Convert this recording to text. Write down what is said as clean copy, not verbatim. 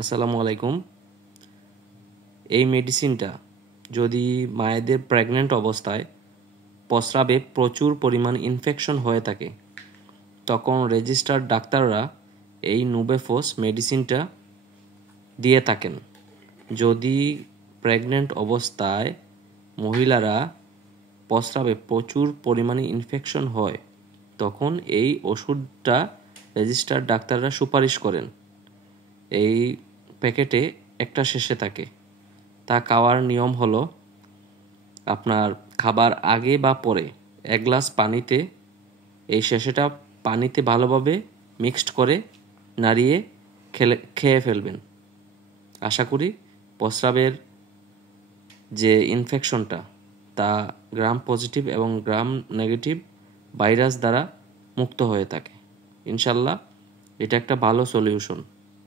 আসসালামু আলাইকুম। এই মেডিসিনটা যদি মায়েদের প্রেগন্যান্ট অবস্থায় প্রস্রাবে প্রচুর পরিমাণ ইনফেকশন হয়ে থাকে, তখন রেজিস্টার্ড ডাক্তাররা এই নুবেফোস মেডিসিনটা দিয়ে থাকেন। যদি প্রেগন্যান্ট অবস্থায় মহিলারা প্রস্রাবে প্রচুর পরিমাণে ইনফেকশন হয়, তখন এই ওষুধটা রেজিস্টার্ড ডাক্তাররা সুপারিশ করেন। এই প্যাকেটে একটা শেষে থাকে। তা খাওয়ার নিয়ম হলো, আপনার খাবার আগে বা পরে 1 গ্লাস পানিতে এই শেষেটা পানিতে ভালোভাবে মিক্সড করে নাড়িয়ে খেয়ে ফেলবেন। আশা করি প্রস্রাবের যে ইনফেকশনটা তা গ্রাম পজিটিভ এবং গ্রাম নেগেটিভ ভাইরাস দ্বারা মুক্ত হয়ে থাকে। ইনশাল্লাহ এটা একটা ভালো সলিউশন।